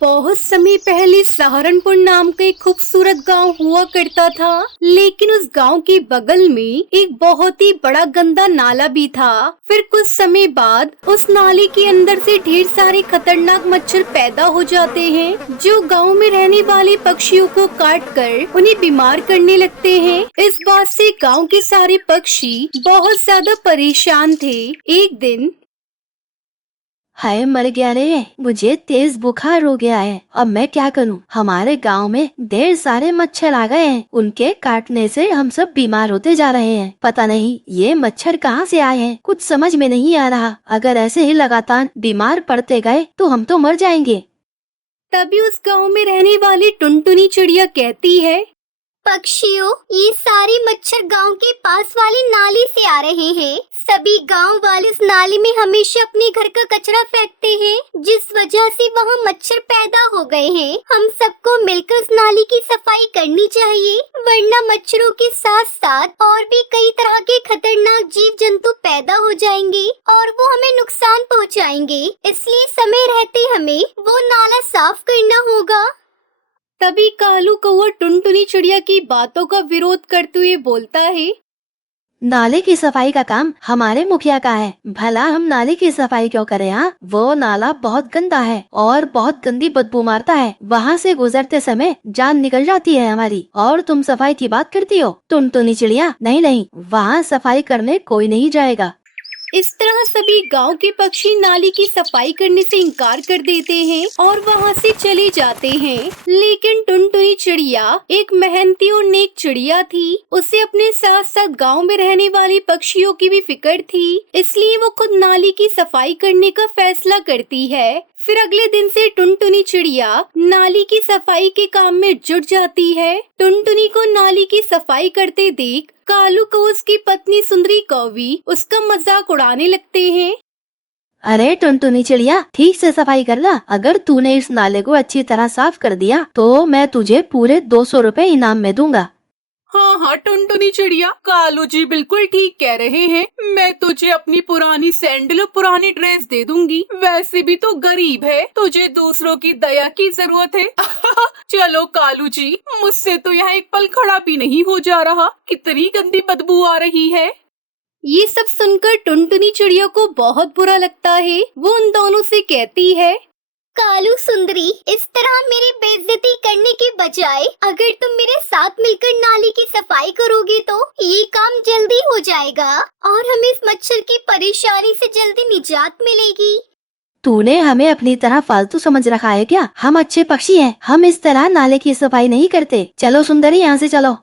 बहुत समय पहले सहारनपुर नाम का एक खूबसूरत गांव हुआ करता था, लेकिन उस गांव के बगल में एक बहुत ही बड़ा गंदा नाला भी था। फिर कुछ समय बाद उस नाले के अंदर से ढेर सारे खतरनाक मच्छर पैदा हो जाते हैं, जो गांव में रहने वाले पक्षियों को काट कर उन्हें बीमार करने लगते हैं। इस बात से गांव के सारे पक्षी बहुत ज्यादा परेशान थे। एक दिन हाय मर गया रे, मुझे तेज बुखार हो गया है। अब मैं क्या करूं? हमारे गांव में ढेर सारे मच्छर आ गए हैं। उनके काटने से हम सब बीमार होते जा रहे हैं। पता नहीं ये मच्छर कहां से आए हैं, कुछ समझ में नहीं आ रहा। अगर ऐसे ही लगातार बीमार पड़ते गए तो हम तो मर जाएंगे। तभी उस गांव में रहने वाली टुनटुनी चिड़िया कहती है, पक्षियों, ये सारे मच्छर गांव के पास वाली नाली से आ रहे हैं। सभी गांव वाले उस नाली में हमेशा अपने घर का कचरा फेंकते हैं, जिस वजह से वहाँ मच्छर पैदा हो गए हैं। हम सबको मिलकर उस नाली की सफाई करनी चाहिए, वरना मच्छरों के साथ साथ और भी कई तरह के खतरनाक जीव जंतु पैदा हो जाएंगे और वो हमें नुकसान पहुँचाएंगे। इसलिए समय रहते हमें वो नाला साफ करना होगा। तभी कालू कौवा टुनटुनी चिड़िया की बातों का विरोध करते हुए बोलता है, नाले की सफाई का काम हमारे मुखिया का है। भला हम नाले की सफाई क्यों करें? हाँ, वो नाला बहुत गंदा है और बहुत गंदी बदबू मारता है। वहाँ से गुजरते समय जान निकल जाती है हमारी, और तुम सफाई की बात करती हो। टुनटुनी चिड़िया, नहीं नहीं, वहाँ सफाई करने कोई नहीं जाएगा। इस तरह सभी गांव के पक्षी नाली की सफाई करने से इनकार कर देते हैं और वहां से चले जाते हैं। लेकिन टुनटुनी चिड़िया एक मेहनती और नेक चिड़िया थी। उसे अपने साथ साथ गांव में रहने वाले पक्षियों की भी फिक्र थी, इसलिए वो खुद नाली की सफाई करने का फैसला करती है। फिर अगले दिन से टुनटुनी चिड़िया नाली की सफाई के काम में जुट जाती है। टुनटुनी को नाली की सफाई करते देख कालू को उसकी पत्नी सुंदरी कौवी उसका मजाक उड़ाने लगते हैं। अरे टुनटुनी चिड़िया, ठीक से सफाई करना। अगर तूने इस नाले को अच्छी तरह साफ कर दिया तो मैं तुझे पूरे 200 रुपए इनाम में दूंगा। हाँ हाँ टुनटुनी चिड़िया, कालू जी बिल्कुल ठीक कह रहे हैं। मैं तुझे अपनी पुरानी सैंडल और पुरानी ड्रेस दे दूंगी। वैसे भी तो गरीब है, तुझे दूसरों की दया की जरूरत है। चलो कालू जी, मुझसे तो यहाँ एक पल खड़ा भी नहीं हो जा रहा। कितनी गंदी बदबू आ रही है। ये सब सुनकर टुनटुनी चिड़िया को बहुत बुरा लगता है। वो उन दोनों से कहती है, कालू सुंदरी, इस तरह मेरी बेइज्जती करने के बजाय अगर तुम मेरे साथ मिलकर नाली की सफाई करोगे तो ये काम जल्दी हो जाएगा और हमें इस मच्छर की परेशानी से जल्दी निजात मिलेगी। तूने हमें अपनी तरह फालतू समझ रखा है क्या? हम अच्छे पक्षी हैं, हम इस तरह नाले की सफाई नहीं करते। चलो सुंदरी, यहाँ से चलो।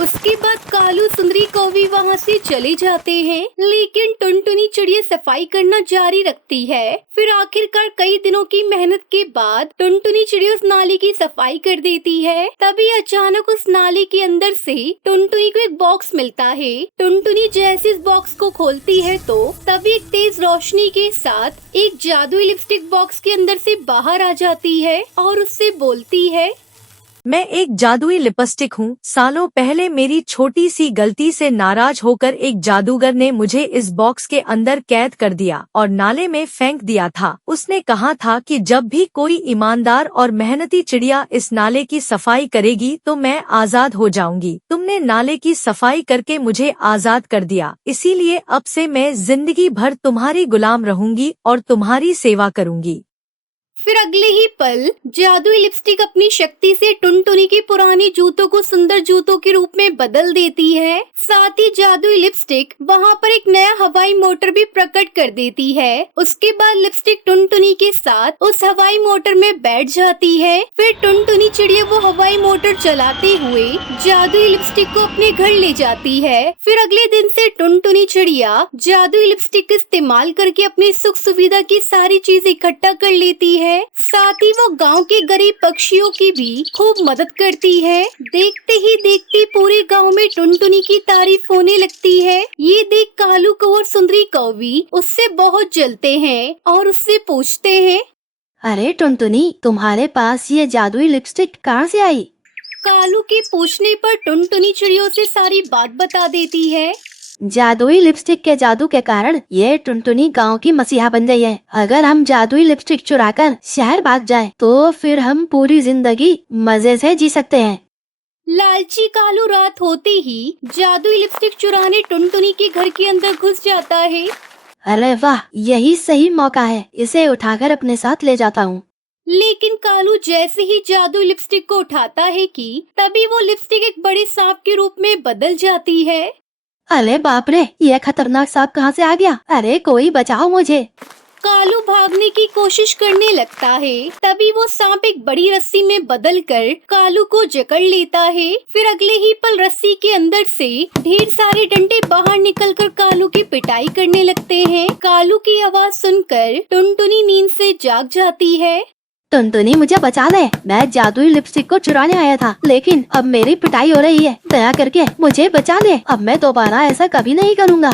उसके बाद कालू सुंदरी कौवी वहाँ से चले जाते हैं, लेकिन टुनटुनी चिड़िया सफाई करना जारी रखती है। फिर आखिरकार कई दिनों की मेहनत के बाद टुनटुनी चिड़िया उस नाली की सफाई कर देती है। तभी अचानक उस नाली के अंदर से टुनटुनी को एक बॉक्स मिलता है। टुनटुनी जैसे इस बॉक्स को खोलती है तो तभी एक तेज रोशनी के साथ एक जादुई लिपस्टिक बॉक्स के अंदर से बाहर आ जाती है और उससे बोलती है, मैं एक जादुई लिपस्टिक हूँ। सालों पहले मेरी छोटी सी गलती से नाराज होकर एक जादूगर ने मुझे इस बॉक्स के अंदर कैद कर दिया और नाले में फेंक दिया था। उसने कहा था कि जब भी कोई ईमानदार और मेहनती चिड़िया इस नाले की सफाई करेगी तो मैं आजाद हो जाऊंगी। तुमने नाले की सफाई करके मुझे आजाद कर दिया, इसीलिए अब से मैं जिंदगी भर तुम्हारी गुलाम रहूंगी और तुम्हारी सेवा करूंगी। फिर अगले ही पल जादुई लिपस्टिक अपनी शक्ति से टुनटुनी के पुराने जूतों को सुंदर जूतों के रूप में बदल देती है। साथ ही जादुई लिपस्टिक वहाँ पर एक नया हवाई मोटर भी प्रकट कर देती है। उसके बाद लिपस्टिक टुनटुनी के साथ उस हवाई मोटर में बैठ जाती है। फिर टुनटुनी चिड़िया वो हवाई मोटर चलाते हुए जादुई लिपस्टिक को अपने घर ले जाती है। फिर अगले दिन से टुनटुनी चिड़िया जादुई लिपस्टिक का इस्तेमाल करके अपनी सुख सुविधा की सारी चीजें इकट्ठा कर लेती है। साथ ही वो गांव के गरीब पक्षियों की भी खूब मदद करती है। देखते ही देखते पूरे गांव में टुनटुनी की तारीफ होने लगती है। ये देख कालू कौवा और सुंदरी कौवी उससे बहुत जलते हैं और उससे पूछते हैं, अरे टुनटुनी, तुम्हारे पास ये जादुई लिपस्टिक कहाँ से आई? कालू के पूछने पर टुनटुनी चिड़ियों से सारी बात बता देती है। जादुई लिपस्टिक के जादू के कारण ये टुनटुनी गांव की मसीहा बन गई है। अगर हम जादुई लिपस्टिक चुराकर शहर भाग जाएं, तो फिर हम पूरी जिंदगी मजे से जी सकते हैं। लालची कालू रात होते ही जादुई लिपस्टिक चुराने टुनटुनी के घर के अंदर घुस जाता है। अरे वाह, यही सही मौका है, इसे उठाकर अपने साथ ले जाता हूँ। लेकिन कालू जैसे ही जादुई लिपस्टिक को उठाता है कि तभी वो लिपस्टिक एक बड़े सांप के रूप में बदल जाती है। अरे बाप रे, ये खतरनाक सांप कहाँ से आ गया? अरे कोई बचाओ मुझे। कालू भागने की कोशिश करने लगता है, तभी वो सांप एक बड़ी रस्सी में बदलकर कालू को जकड़ लेता है। फिर अगले ही पल रस्सी के अंदर से ढेर सारे डंडे बाहर निकलकर कालू की पिटाई करने लगते हैं। कालू की आवाज सुनकर टुनटुनी नींद से जाग जाती है। टुनटुनी मुझे बचा ले, मैं जादुई लिपस्टिक को चुराने आया था, लेकिन अब मेरी पिटाई हो रही है। दया करके मुझे बचा ले, अब मैं दोबारा ऐसा कभी नहीं करूँगा।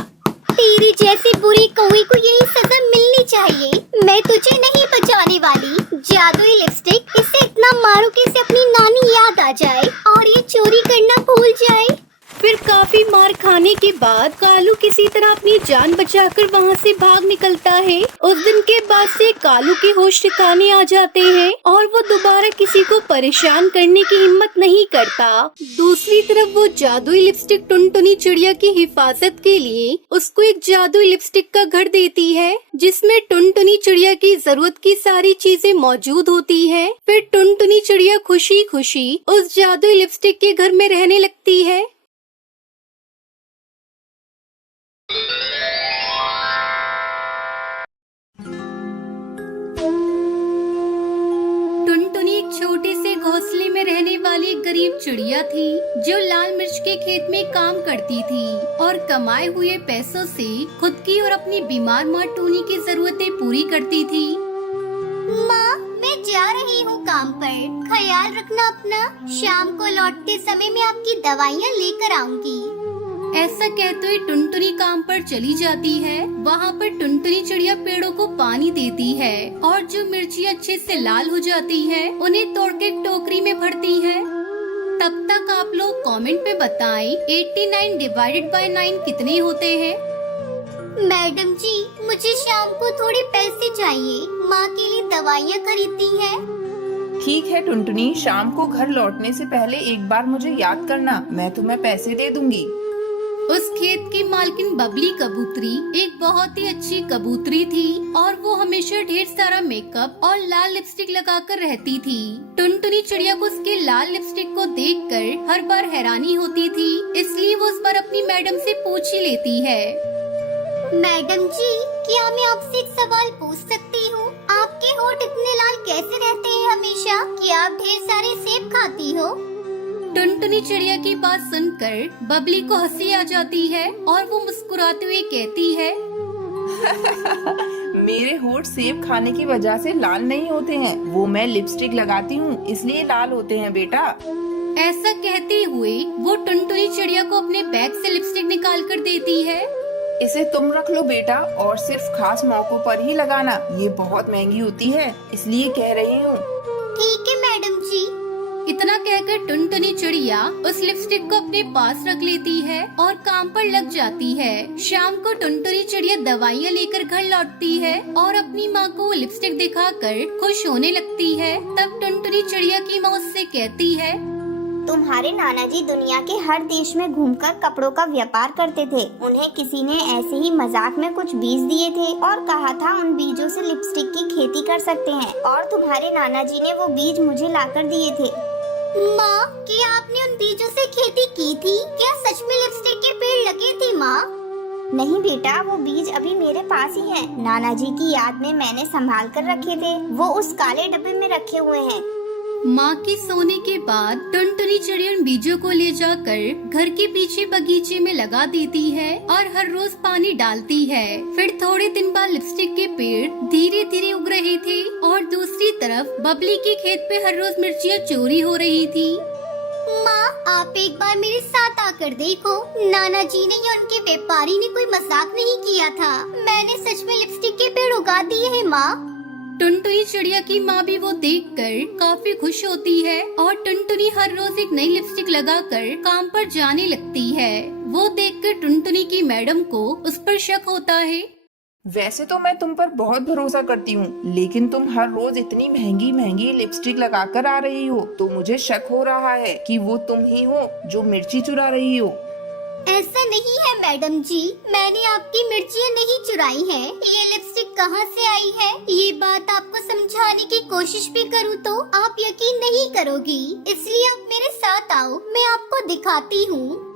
तेरी जैसी बुरी कौवी को यही सजा मिलनी चाहिए। मैं तुझे नहीं बचाने वाली। जादुई लिपस्टिक, इसे इतना मारो कि इसे अपनी नानी याद आ जाए और ये चोरी करना भूल जाए। फिर काफी मार खाने के बाद कालू किसी तरह अपनी जान बचाकर वहाँ से भाग निकलता है। उस दिन के बाद से कालू के होश ठिकाने आ जाते हैं और वो दोबारा किसी को परेशान करने की हिम्मत नहीं करता। दूसरी तरफ वो जादुई लिपस्टिक टुनटुनी चिड़िया की हिफाजत के लिए उसको एक जादुई लिपस्टिक का घर देती है, जिसमें टुनटुनी चिड़िया की जरूरत की सारी चीजें मौजूद होती है। फिर टुनटुनी चिड़िया खुशी खुशी उस जादुई लिपस्टिक के घर में रहने लगती है। टुनटुनी एक छोटे से घोंसले में रहने वाली एक गरीब चिड़िया थी, जो लाल मिर्च के खेत में काम करती थी और कमाए हुए पैसों से खुद की और अपनी बीमार माँ टूनी की जरूरतें पूरी करती थी। माँ, मैं जा रही हूँ काम पर। ख्याल रखना अपना। शाम को लौटते समय मैं आपकी दवाइयाँ लेकर आऊंगी। ऐसा कहते हुए टुनटुनी काम पर चली जाती है। वहाँ पर टुनटुनी चिड़िया पेड़ों को पानी देती है और जो मिर्ची अच्छे से लाल हो जाती है उन्हें तोड़ के टोकरी में भरती है। तब तक आप लोग कमेंट पे बताएं 89 डिवाइडेड बाय 9 कितने होते हैं। मैडम जी, मुझे शाम को थोड़े पैसे चाहिए। माँ के लिए दवाइयाँ खरीदनी है। ठीक है टुनटुनी, शाम को घर लौटने से पहले एक बार मुझे याद करना, मैं तुम्हें पैसे दे दूंगी। उस खेत की मालकिन बबली कबूतरी एक बहुत ही अच्छी कबूतरी थी और वो हमेशा ढेर सारा मेकअप और लाल लिपस्टिक लगाकर रहती थी। टुनटुनी चिड़िया को उसके लाल लिपस्टिक को देखकर हर बार हैरानी होती थी, इसलिए वो उस बार अपनी मैडम से पूछ ही लेती है। मैडम जी, क्या मैं आपसे एक सवाल पूछ सकती हूँ? आपके होठ इतने लाल कैसे रहते हैं हमेशा? क्या आप ढेर सारे सेब खाती हो? टुनटुनी चिड़िया की बात सुनकर बबली को हंसी आ जाती है और वो मुस्कुराते हुए कहती है, मेरे होठ सेब खाने की वजह से लाल नहीं होते हैं, वो मैं लिपस्टिक लगाती हूँ इसलिए लाल होते हैं बेटा। ऐसा कहते हुए वो टुनटुनी चिड़िया को अपने बैग से लिपस्टिक निकाल कर देती है। इसे तुम रख लो बेटा और सिर्फ खास मौकों पर ही लगाना, ये बहुत महंगी होती है इसलिए कह रही हूँ। ठीक है मैडम जी। इतना कहकर टुनटुनी चिड़िया उस लिपस्टिक को अपने पास रख लेती है और काम पर लग जाती है। शाम को टुनटुनी चिड़िया दवाइयाँ लेकर घर लौटती है और अपनी माँ को वो लिपस्टिक दिखाकर खुश होने लगती है। तब टुनटुनी चिड़िया की माँ उससे कहती है, तुम्हारे नाना जी दुनिया के हर देश में घूमकर कपड़ों का व्यापार करते थे। उन्हें किसी ने ऐसे ही मजाक में कुछ बीज दिए थे और कहा था उन बीजों से लिपस्टिक की खेती कर सकते हैं, और तुम्हारे नाना जी ने वो बीज मुझे लाकर दिए थे। माँ, क्या आपने उन बीजों से खेती की थी? क्या सच में लिपस्टिक के पेड़ लगे थे माँ? नहीं बेटा, वो बीज अभी मेरे पास ही हैं। नाना जी की याद में मैंने संभाल कर रखे थे, वो उस काले डब्बे में रखे हुए हैं। माँ के सोने के बाद टुनटुनी चिड़िया उन बीजों को ले जाकर घर के पीछे बगीचे में लगा देती है और हर रोज पानी डालती है। फिर थोड़े दिन बाद लिपस्टिक के पेड़ धीरे धीरे उग रहे थे और दूसरी तरफ बबली के खेत पे हर रोज मिर्चियाँ चोरी हो रही थी। माँ, आप एक बार मेरे साथ आकर देखो। नाना जी ने या उनके व्यापारी ने कोई मजाक नहीं किया था। मैंने सच में लिपस्टिक के पेड़ उगा दिए हैं माँ। टुनटुनी चिड़िया की माँ भी वो देखकर काफी खुश होती है और टुनटुनी हर रोज एक नई लिपस्टिक लगाकर काम पर जाने लगती है। वो देखकर टुनटुनी की मैडम को उस पर शक होता है। वैसे तो मैं तुम पर बहुत भरोसा करती हूँ, लेकिन तुम हर रोज इतनी महंगी महंगी लिपस्टिक लगाकर आ रही हो, तो मुझे शक हो रहा है कि वो तुम ही हो जो मिर्ची चुरा रही हो। ऐसा नहीं है मैडम जी, मैंने आपकी मिर्चियाँ नहीं चुराई हैं। ये लिपस्टिक कहाँ से आई है, ये बात आपको समझाने की कोशिश भी करूँ तो आप यकीन नहीं करोगी, इसलिए आप मेरे साथ आओ, मैं आपको दिखाती हूँ।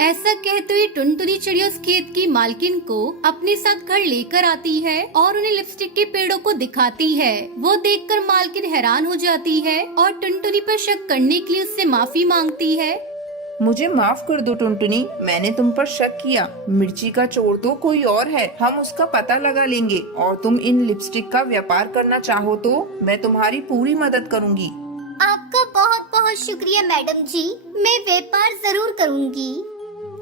ऐसा कहते हुए टुनटुनी चिड़िया उस खेत की मालकिन को अपने साथ घर लेकर आती है और उन्हें लिपस्टिक के पेड़ों को दिखाती है। वो देखकर मालकिन हैरान हो जाती है और टुनटुनी पर शक करने के लिए उससे माफी मांगती है। मुझे माफ कर दो टुनटुनी, मैंने तुम पर शक किया। मिर्ची का चोर तो कोई और है, हम उसका पता लगा लेंगे। और तुम इन लिपस्टिक का व्यापार करना चाहो तो मैं तुम्हारी पूरी मदद करूँगी। आपका बहुत बहुत शुक्रिया मैडम जी, मैं व्यापार जरूर करूँगी।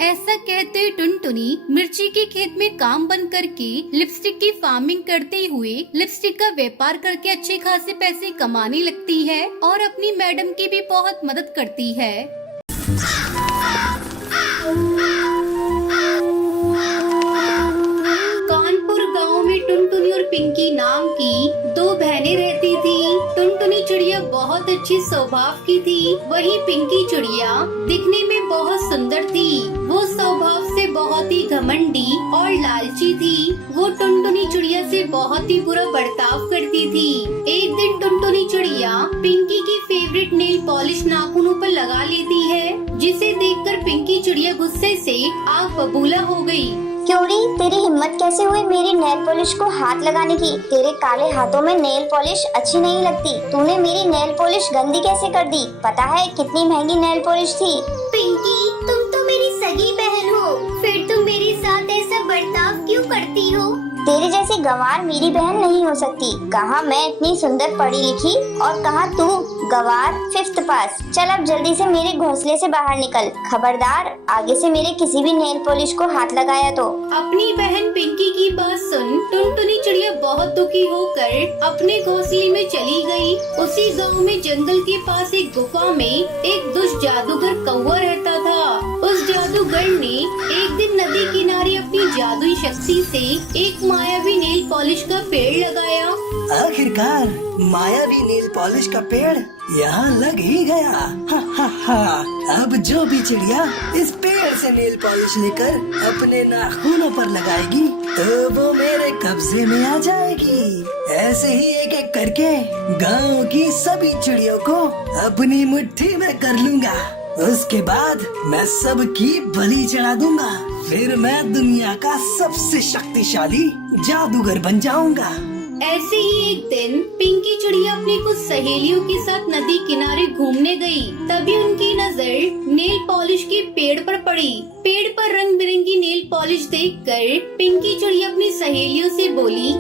ऐसा कहते हुए टुनटुनी मिर्ची के खेत में काम बंद करके लिपस्टिक की फार्मिंग करते हुए लिपस्टिक का व्यापार करके अच्छे खासे पैसे कमाने लगती है और अपनी मैडम की भी बहुत मदद करती है। कानपुर गांव में टुनटुनी और पिंकी नाम की दो बहनें रहती थी। टुनटुनी चिड़िया बहुत अच्छी स्वभाव की थी, वही पिंकी चिड़िया दिखने में बहुत सुंदर थी। वो स्वभाव से बहुत ही घमंडी और लालची थी। वो टुनटुनी चिड़िया से बहुत ही बुरा बर्ताव करती थी। एक दिन टुनटुनी चिड़िया पिंकी की फेवरेट नेल पॉलिश नाखूनों पर लगा लेती है, जिसे देखकर पिंकी चिड़िया गुस्से से आग बबूला हो गई। क्योंकि तेरी हिम्मत कैसे हुई मेरी नेल पॉलिश को हाथ लगाने की? तेरे काले हाथों में नेल पॉलिश अच्छी नहीं लगती। तूने मेरी नेल पॉलिश गंदी कैसे कर दी? पता है कितनी महंगी नेल पॉलिश थी? पिंकी, तुम तो मेरी सगी बहन हो, फिर तुम मेरे साथ ऐसा बर्ताव क्यों करती हो? तेरे जैसी गंवार मेरी बहन नहीं हो सकती। कहाँ मैं इतनी सुंदर पढ़ी लिखी और कहाँ तू गंवार 5th पास। चल अब जल्दी से मेरे घोंसले से बाहर निकल। खबरदार आगे से मेरे किसी भी नेल पॉलिश को हाथ लगाया तो। अपनी बहन पिंकी की बात सुन टुनटुनी चिड़िया बहुत दुखी होकर अपने घोंसले में चली गई। उसी गांव में जंगल के पास एक गुफा में एक दुष्ट जादूगर कौवा रहता था। उस जादूगर ने एक दिन नदी किनारे अपनी जादुई शक्ति से एक मायावी नेल पॉलिश का पेड़ लगाया। आखिरकार मायावी नेल पॉलिश का पेड़ यहाँ लग ही गया। हा हा हा। अब जो भी चिड़िया इस पेड़ से नेल पॉलिश लेकर अपने नाखूनों पर लगाएगी तो वो मेरे कब्जे में आ जाएगी। ऐसे ही एक एक करके गांव की सभी चिड़ियों को अपनी मुट्ठी में कर लूंगा। उसके बाद मैं सबकी बलि चढ़ा दूंगा। फिर मैं दुनिया का सबसे शक्तिशाली जादूगर बन जाऊंगा। ऐसे ही एक दिन पिंकी चिड़िया अपनी कुछ सहेलियों के साथ नदी किनारे घूमने गई। तभी उनकी नजर नेल पॉलिश के पेड़ पर पड़ी। पेड़ पर रंग बिरंगी नेल पॉलिश देखकर पिंकी चिड़िया अपनी सहेलियों से बोली,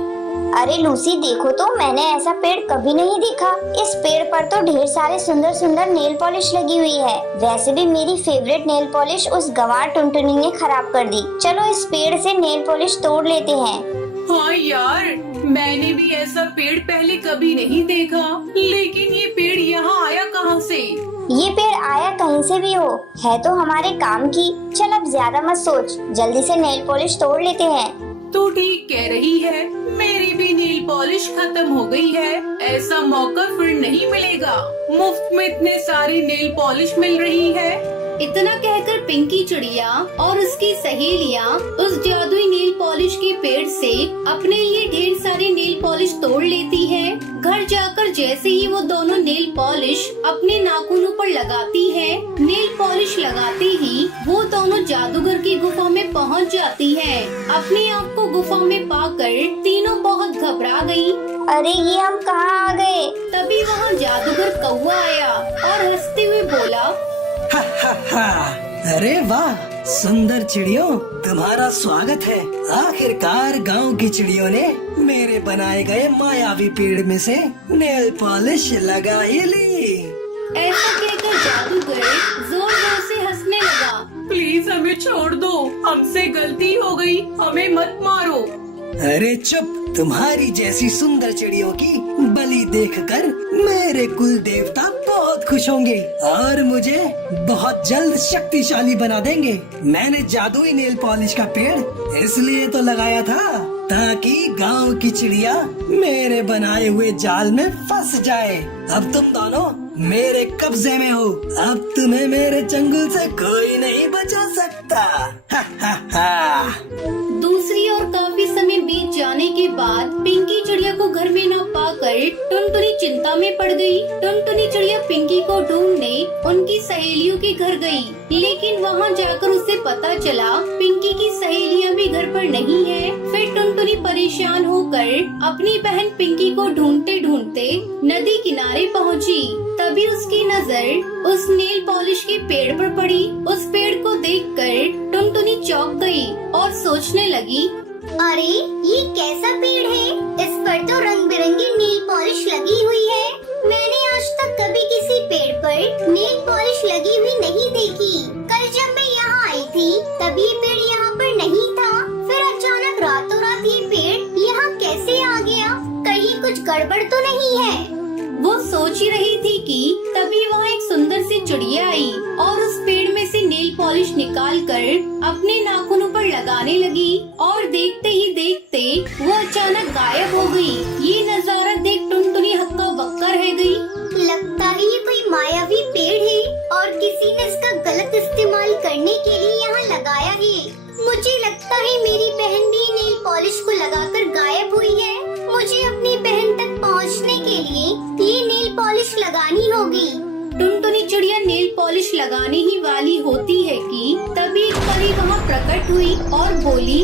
अरे लूसी, देखो तो मैंने ऐसा पेड़ कभी नहीं देखा। इस पेड़ पर तो ढेर सारे सुंदर सुंदर नेल पॉलिश लगी हुई है। वैसे भी मेरी फेवरेट नेल पॉलिश उस गंवार टुनटुनी ने खराब कर दी। चलो इस पेड़ से नेल पॉलिश तोड़ लेते हैं। हाँ यार, मैंने भी ऐसा पेड़ पहले कभी नहीं देखा, लेकिन ये पेड़ यहाँ आया कहाँ से? ये पेड़ आया कहीं से भी हो, है तो हमारे काम की। चल अब ज्यादा मत सोच, जल्दी से नेल पॉलिश तोड़ लेते हैं। तू ठीक कह रही है, मेरी भी नेल पॉलिश खत्म हो गई है। ऐसा मौका फिर नहीं मिलेगा। मुफ्त में इतने सारी नेल पॉलिश मिल रही है। इतना कहकर पिंकी चिड़िया और उसकी सहेलियाँ उस जादुई नेल पॉलिश के पेड़ से अपने लिए ढेर सारी नेल पॉलिश तोड़ लेती हैं। घर जाकर जैसे ही वो दोनों नेल पॉलिश अपने नाखूनों पर लगाती है, नेल पॉलिश लगाते ही वो दोनों जादूगर की गुफा में पहुंच जाती है। अपने आप को गुफा में पाकर तीनों बहुत घबरा गई। अरे ये हम कहाँ आ गए? तभी वहाँ जादूगर कौवा आया और हंसते हुए बोला, हा हा हा। अरे वाह सुंदर चिड़ियों, तुम्हारा स्वागत है। आखिरकार गांव की चिड़ियों ने मेरे बनाए गए मायावी पेड़ में से नेल पॉलिश लगा ही ली। ऐसा कहकर जादूगर जोर जोर से हंसने लगा। प्लीज हमें छोड़ दो, हमसे गलती हो गई, हमें मत मारो। अरे चुप, तुम्हारी जैसी सुंदर चिड़ियों की बलि देखकर मेरे कुल देवता बहुत खुश होंगे और मुझे बहुत जल्द शक्तिशाली बना देंगे। मैंने जादुई नेल पॉलिश का पेड़ इसलिए तो लगाया था ताकि गांव की चिड़िया मेरे बनाए हुए जाल में फंस जाए। अब तुम दोनों मेरे कब्जे में हो, अब तुम्हें मेरे चंगुल से कोई नहीं बचा सकता। हा हा हा। दूसरी ओर काफी समय बीत जाने के बाद पिंकी चिड़िया को घर में न पाकर टुनटुनी चिंता में पड़ गई। टुनटुनी चिड़िया पिंकी को ढूंढने उनकी सहेलियों के घर गई, लेकिन वहां जाकर उसे पता चला पिंकी की सहेलियां भी घर पर नहीं है। फिर टुनटुनी परेशान होकर अपनी बहन पिंकी को ढूंढते ढूंढते नदी किनारे पहुंची। तभी उसकी नजर उस नेल पॉलिश के पेड़ पर पड़ी। उस पेड़ को देखकर टुनटुनी चौंक गई और सोचने लगी, अरे ये कैसा पेड़ है? इस पर तो रंग बिरंगी नेल पॉलिश लगी हुई है। मैंने आज तक कभी किसी पेड़ पर नेल पॉलिश लगी हुई नहीं देखी। कल जब मैं यहाँ आई थी तब ये पेड़ यहाँ पर नहीं था। फिर अचानक रातों रात ये पेड़ यहाँ कैसे आ गया? कहीं कुछ गड़बड़ तो नहीं है? वो सोच ही रही थी कि तभी वहाँ एक सुंदर सी चिड़िया आई और उस पेड़ में से नेल पॉलिश निकालकर अपने नाखूनों पर लगाने लगी और देखते ही देखते वो अचानक गायब हो गई। ये नजारा देख टुनटुनी हक्का बक्का रह गई। लगता है ये कोई मायावी पेड़ है और किसी ने इसका गलत इस्तेमाल करने के लिए यहाँ लगाया है। मुझे लगता है मेरी बहन भी नेल पॉलिश को लगाकर गायब हुई है। मुझे अपनी बहन तक पहुँचने के लिए ये नेल पॉलिश लगानी होगी। टुनटुनी चिड़िया नेल पॉलिश लगाने ही वाली होती है कि तभी एक परी वहाँ प्रकट हुई और बोली,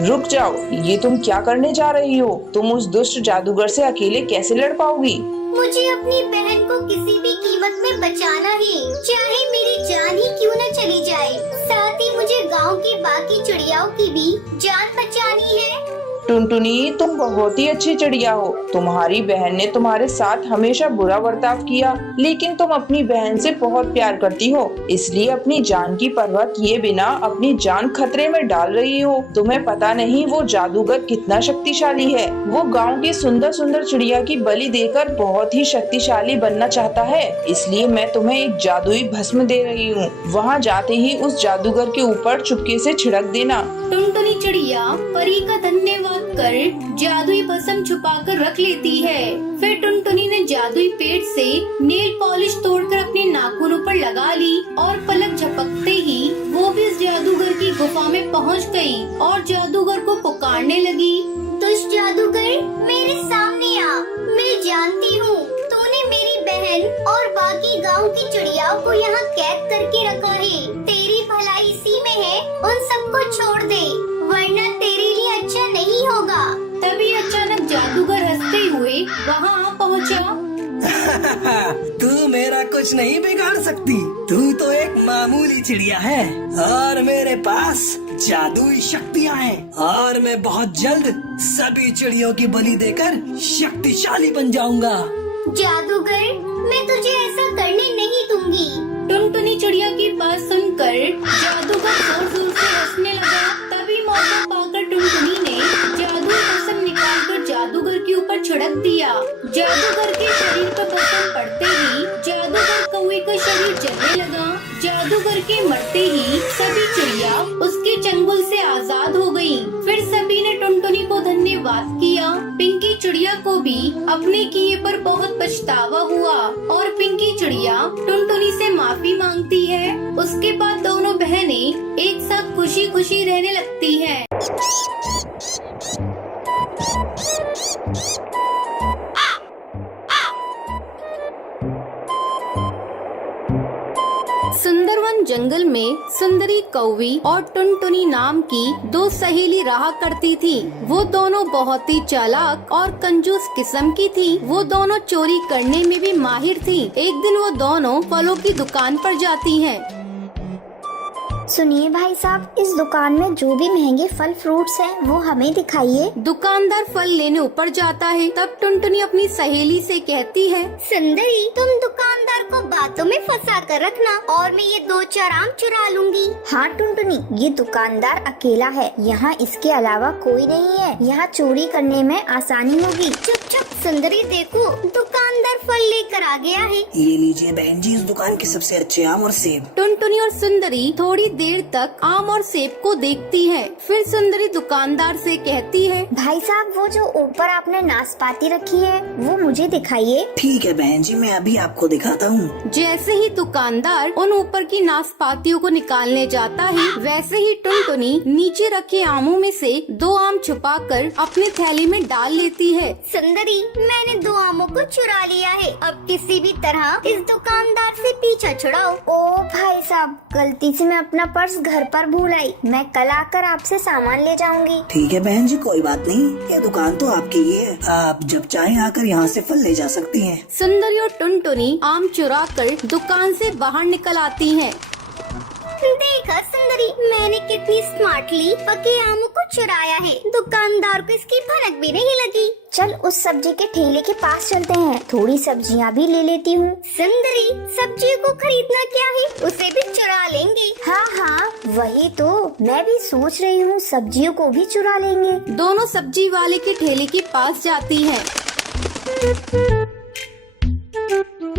रुक जाओ, ये तुम क्या करने जा रही हो? तुम उस दुष्ट जादूगर से अकेले कैसे लड़ पाओगी? मुझे अपनी बहन को किसी भी कीमत में बचाना है, चाहे मेरी जान ही क्यों न चली जाए। साथ ही मुझे गांव की बाकी चिड़ियाओं की भी जान बचानी है। टुनटुनी, तुम बहुत ही अच्छी चिड़िया हो। तुम्हारी बहन ने तुम्हारे साथ हमेशा बुरा बर्ताव किया, लेकिन तुम अपनी बहन से बहुत प्यार करती हो, इसलिए अपनी जान की परवाह किए बिना अपनी जान खतरे में डाल रही हो। तुम्हें पता नहीं वो जादूगर कितना शक्तिशाली है। वो गांव की सुंदर सुंदर चिड़िया की बलि देकर बहुत ही शक्तिशाली बनना चाहता है, इसलिए मैं तुम्हें एक जादुई भस्म दे रही हूँ। वहाँ जाते ही उस जादूगर के ऊपर चुपके से छिड़क देना। टुनटुनी चिड़िया परी का धन्यवाद कर जादुई भस्म छुपा कर रख लेती है। फिर टुनटुनी ने जादुई पेड़ से नेल पॉलिश तोड़कर अपने नाखूनों पर लगा ली और पलक झपकते ही वो भी इस जादूगर की गुफा में पहुंच गई और जादूगर को पुकारने लगी। दुष्ट जादूगर, मेरे सामने आ। मैं जानती हूँ तूने मेरी बहन और बाकी गांव की चिड़ियाओं को यहाँ कैद करके रखा है। तेरी भलाई इसी में है, उन सबको छोड़ दे, वरना तेरे लिए अच्छा नहीं होगा। तभी अचानक जादूगर हंसते हुए वहाँ आ पहुँचा। तू मेरा कुछ नहीं बिगाड़ सकती। तू तो एक मामूली चिड़िया है और मेरे पास जादुई शक्तियाँ हैं और मैं बहुत जल्द सभी चिड़ियों की बलि देकर शक्तिशाली बन जाऊंगा। जादूगर, मैं तुझे ऐसा करने नहीं दूंगी। टुनटुनी चिड़िया की बात सुनकर जादूगर जोर जोर से हंसने लगा। तभी मौका पाकर टुनटुनी ने जादुई भस्म निकालकर जादूगर के ऊपर छिड़क दिया। जादूगर के शरीर पर भस्म पड़ते ही जादूगर कौवे का शरीर जलने लगा। जादूगर के मरते ही सभी चिड़िया उसके चंगुल से आजाद हो गयी। फिर सभी ने टुनटुनी को धन्यवाद किया। पिंकी चिड़िया को भी अपने किए पर बहुत पछतावा हुआ और पिंकी चिड़िया टुनटुनी से माफी मांगती है। उसके बाद दोनों बहनें एक साथ खुशी खुशी रहने लगती हैं। सुंदरवन जंगल में सुंदरी कौवी और टुनटुनी नाम की दो सहेली रहा करती थी। वो दोनों बहुत ही चालाक और कंजूस किस्म की थी। वो दोनों चोरी करने में भी माहिर थी। एक दिन वो दोनों फलों की दुकान पर जाती हैं। सुनिए भाई साहब, इस दुकान में जो भी महंगे फल फ्रूट्स हैं वो हमें दिखाइए। दुकानदार फल लेने ऊपर जाता है। तब टुनटुनी अपनी सहेली से कहती है, सुंदरी, तुम दुकानदार को बातों में फंसा कर रखना और मैं ये 2-4 आम चुरा लूंगी। हाँ टुनटुनी, ये दुकानदार अकेला है, यहाँ इसके अलावा कोई नहीं है, यहाँ चोरी करने में आसानी होगी। चुप चुप सुंदरी, देखो दुकानदार फल लेकर आ गया है। ये लीजिए बहन जी, इस दुकान के सबसे अच्छे आम और सेब। टुनटुनी और सुंदरी थोड़ी देर तक आम और सेब को देखती है। फिर सुंदरी दुकानदार से कहती है, भाई साहब, वो जो ऊपर आपने नाशपाती रखी है वो मुझे दिखाइए। ठीक है बहन जी, मैं अभी आपको दिखाता हूँ। जैसे ही दुकानदार उन ऊपर की नाशपातियों को निकालने जाता है, वैसे ही टुनटुनी नीचे रखे आमों में से 2 आम छुपाकर अपनी थैली में डाल लेती है। सुंदरी, मैंने 2 आमों को चुरा लिया है, अब किसी भी तरह इस दुकानदार से पीछा छुड़ाओ। ओ भाई साहब, गलती से मैं अपना पर्स घर पर भूल आई, मैं कल आकर आपसे सामान ले जाऊंगी। ठीक है बहन जी, कोई बात नहीं, ये दुकान तो आपकी ही है, आप जब चाहें आकर यहाँ से फल ले जा सकती हैं। सुंदरी और टुनटुनी आम चुराकर दुकान से बाहर निकल आती हैं। देखा सुंदरी, मैंने कितनी स्मार्टली पके आमों को चुराया है, दुकानदार को इसकी भनक भी नहीं लगी। चल उस सब्जी के ठेले के पास चलते हैं, थोड़ी सब्जियां भी ले लेती हूँ। सुंदरी, सब्जियों को खरीदना क्या है, उसे भी चुरा लेंगे। हाँ हाँ, वही तो मैं भी सोच रही हूँ, सब्जियों को भी चुरा लेंगे। दोनों सब्जी वाले के ठेले के पास जाती हैं।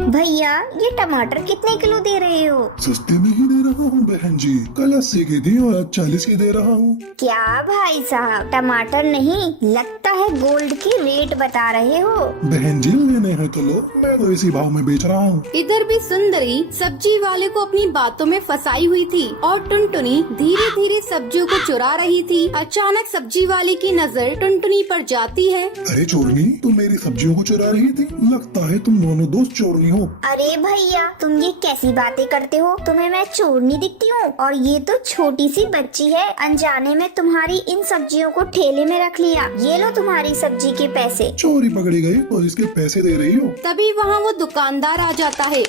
भैया, ये टमाटर कितने किलो दे रहे हो? सस्ते में ही दे रहा हूँ बहन जी, कल 80 की थी और आज 40 की दे रहा हूँ। क्या भाई साहब, टमाटर नहीं, लगता है गोल्ड की रेट बता रहे हो। बहन जी लेने हैं तो लो, मैं तो इसी भाव में बेच रहा हूँ। इधर भी सुंदरी सब्जी वाले को अपनी बातों में फंसाई हुई थी और टुनटुनी धीरे धीरे सब्जियों को चुरा रही थी। अचानक सब्जी वाले की नजर टुनटुनी पर जाती है। अरे चोरनी, तुम मेरी सब्जियों को चुरा रही थी, लगता है तुम दोनों दोस्त चोरनी हो। अरे भैया, तुम ये कैसी बातें करते हो, तुम्हें मैं चोरनी दिखती हूँ? और ये तो छोटी सी बच्ची है, अनजाने में तुम्हारी इन सब्जियों को ठेले में रख लिया, ये लो तुम्हारी सब्जी के पैसे। चोरी पकड़ी गई और इसके पैसे दे रही हो। तभी वहाँ वो दुकानदार आ जाता है।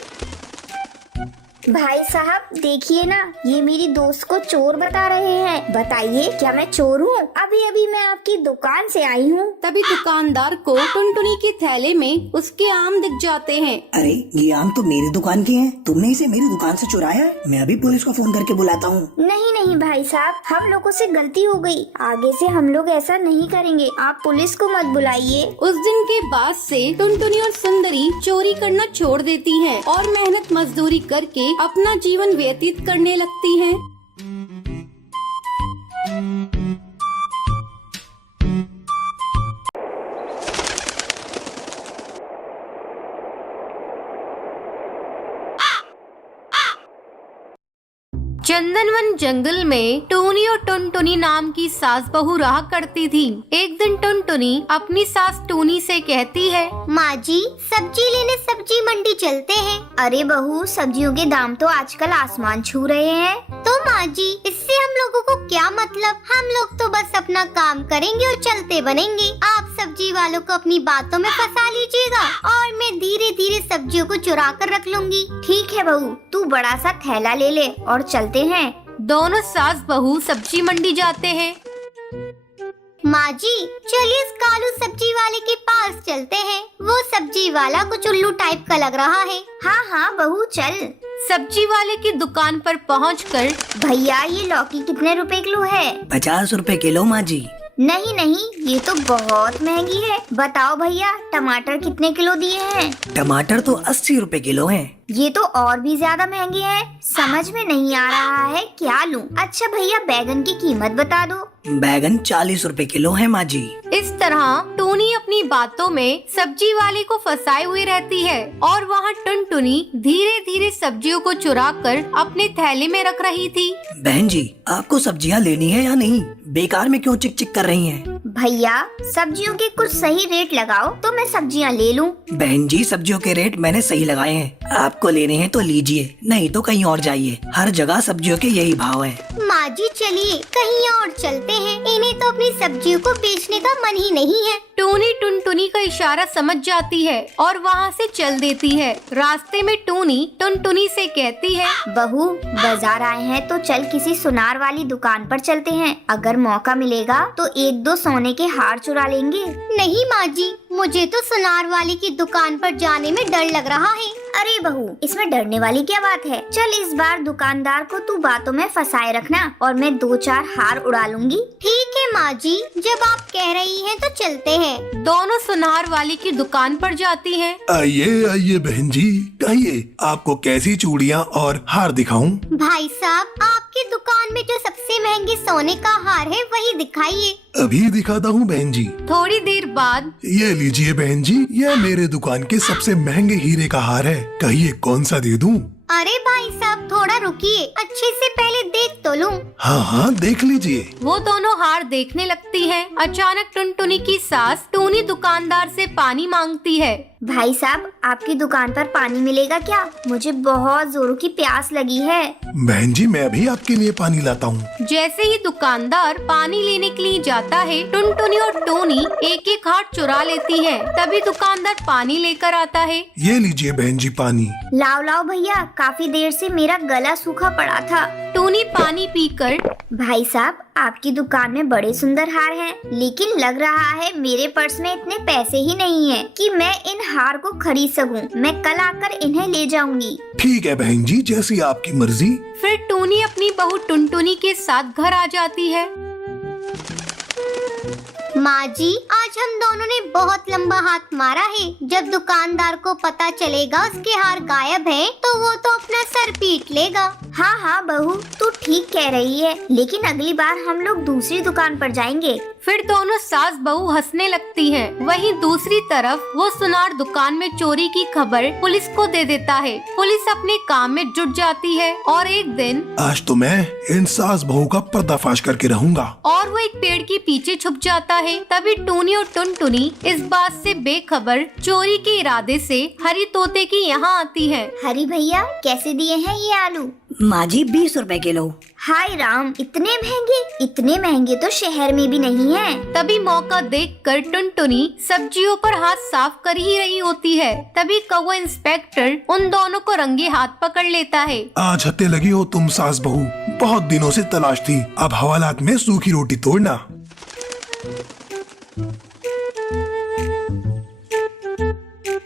भाई साहब देखिए ना, ये मेरी दोस्त को चोर बता रहे हैं, बताइए क्या मैं चोर हूँ? अभी अभी मैं आपकी दुकान से आई हूँ। तभी दुकानदार को टुनटुनी के थैले में उसके आम दिख जाते हैं। अरे ये आम तो मेरी दुकान के हैं, तुमने इसे मेरी दुकान से चुराया है? मैं अभी पुलिस को फोन करके बुलाता हूँ। नहीं नहीं भाई साहब, हम लोगों से गलती हो गई, आगे से हम लोग ऐसा नहीं करेंगे, आप पुलिस को मत बुलाइए। उस दिन के बाद से टुनटुनी और सुंदरी चोरी करना छोड़ देती हैं और मेहनत मजदूरी करके अपना जीवन व्यतीत करने लगती हैं। चंदनवन जंगल में टोनी और टुनटुनी नाम की सास बहू रहा करती थी। एक दिन टुनटुनी अपनी सास टोनी से कहती है, माँ जी, सब्जी लेने सब्जी मंडी चलते हैं। अरे बहू, सब्जियों के दाम तो आजकल आसमान छू रहे हैं। तो माँ जी, इससे हम लोगों को क्या मतलब, हम लोग तो बस अपना काम करेंगे और चलते बनेंगे। आप सब्जी वालों को अपनी बातों में फंसा लीजिएगा और मैं धीरे धीरे सब्जियों को चुरा कर रख लूंगी। ठीक है बहू, तू बड़ा सा थैला ले ले और चलते हैं। दोनों सास बहू सब्जी मंडी जाते हैं। माँ जी, चलिए इस कालू सब्जी वाले के पास चलते हैं, वो सब्जी वाला कुछ उल्लू टाइप का लग रहा है। हाँ हाँ बहू, चल। सब्जी वाले की दुकान पर पहुंचकर, भैया ये लौकी कितने रुपए किलो है? 50 रुपए किलो माँ जी। नहीं नहीं, ये तो बहुत महंगी है। बताओ भैया, टमाटर कितने किलो दिए हैं? टमाटर तो 80 रुपए किलो हैं। ये तो और भी ज्यादा महंगे हैं, समझ में नहीं आ रहा है क्या लूं। अच्छा भैया, बैगन की कीमत बता दो। बैगन 40 रुपए किलो है माँ जी। इस तरह टोनी अपनी बातों में सब्जी वाले को फंसाए हुए रहती है और वहाँ टुनटुनी धीरे धीरे सब्जियों को चुरा कर अपने थैले में रख रही थी। बहन जी, आपको सब्जियाँ लेनी है या नहीं? बेकार में क्यों चिक चिक कर रही हैं? भैया सब्जियों के कुछ सही रेट लगाओ तो मैं सब्जियां ले लूं। बहन जी, सब्जियों के रेट मैंने सही लगाए हैं। आपको लेने हैं तो लीजिए, नहीं तो कहीं और जाइए। हर जगह सब्जियों के यही भाव है। माँ जी चलिए कहीं और चलते हैं, इन्हें तो अपनी सब्जियों को बेचने का मन ही नहीं है। टूनी टुनटुनी का इशारा समझ जाती है और वहाँ से चल देती है। रास्ते में टूनी टुनटुनी से कहती है, बहू बाजार आए हैं तो चल किसी सुनार वाली दुकान पर चलते हैं। अगर मौका मिलेगा तो 1-2 सोने के हार चुरा लेंगे। नहीं माँ जी, मुझे तो सुनार वाली की दुकान पर जाने में डर लग रहा है। अरे बहू, इसमें डरने वाली क्या बात है। चल इस बार दुकानदार को तू बातों में फंसाए रखना और मैं 2-4 हार उड़ा लूंगी। ठीक है माँ जी, जब आप कह रही हैं तो चलते हैं। दोनों सुनार वाली की दुकान पर जाती हैं। आइए आइए बहन जी, कहिए आपको कैसी चूड़ियाँ और हार दिखाऊं? भाई साहब, आपकी दुकान में जो सबसे महंगे सोने का हार है वही दिखाइए। अभी दिखाता हूँ बहन जी। थोड़ी देर बाद, ये लीजिए बहन जी, यह मेरे दुकान के सबसे महंगे हीरे का हार है। कहिए कौन सा दे दूं? अरे भाई साहब थोड़ा रुकिए, अच्छे से पहले देख तो लूं। हाँ हाँ देख लीजिए। वो दोनों हार देखने लगती हैं। अचानक टुनटुनी की सास टूनी दुकानदार से पानी मांगती है। भाई साहब, आपकी दुकान पर पानी मिलेगा क्या? मुझे बहुत जोरों की प्यास लगी है। बहन जी, मैं भी आपके लिए पानी लाता हूँ। जैसे ही दुकानदार पानी लेने के लिए जाता है, टुनटुनी और टोनी एक एक हार चुरा लेती है। तभी दुकानदार पानी लेकर आता है। ये लीजिए बहन जी पानी। लाओ लाओ भैया, काफी देर से मेरा गला सूखा पड़ा था। टोनी पानी पीकर, भाई साहब आपकी दुकान में बड़े सुंदर हार हैं, लेकिन लग रहा है मेरे पर्स में इतने पैसे ही नहीं हैं कि मैं इन हार को खरीद सकूं। मैं कल आकर इन्हें ले जाऊंगी। ठीक है बहन जी, जैसी आपकी मर्जी। फिर टोनी अपनी बहू टुनटुनी के साथ घर आ जाती है। माँ जी, आज हम दोनों ने बहुत लंबा हाथ मारा है। जब दुकानदार को पता चलेगा उसके हार गायब है तो वो तो अपना सर पीट लेगा। हाँ हाँ बहू, तू ठीक कह रही है, लेकिन अगली बार हम लोग दूसरी दुकान पर जाएंगे। फिर दोनों सास बहू हंसने लगती हैं। वहीं दूसरी तरफ वो सुनार दुकान में चोरी की खबर पुलिस को दे देता है। पुलिस अपने काम में जुट जाती है और एक दिन आज तो मैं इन सास बहू का पर्दाफाश करके रहूंगा। और वो एक पेड़ के पीछे छुप जाता है। तभी टूनी और टुनटुनी इस बात से बेखबर चोरी के इरादे से हरी तोते की यहाँ आती है। हरी भैया, कैसे दिए हैं ये आलू? माँ जी 20 रुपए किलो। हाय राम, इतने महंगे? इतने महंगे तो शहर में भी नहीं है। तभी मौका देखकर टुनटुनी सब्जियों पर हाथ साफ कर ही रही होती है। तभी कौवा इंस्पेक्टर उन दोनों को रंगे हाथ पकड़ लेता है। आज हत्ते लगी हो तुम सास बहू, बहुत दिनों से तलाश थी। अब हवालात में सूखी रोटी तोड़ना।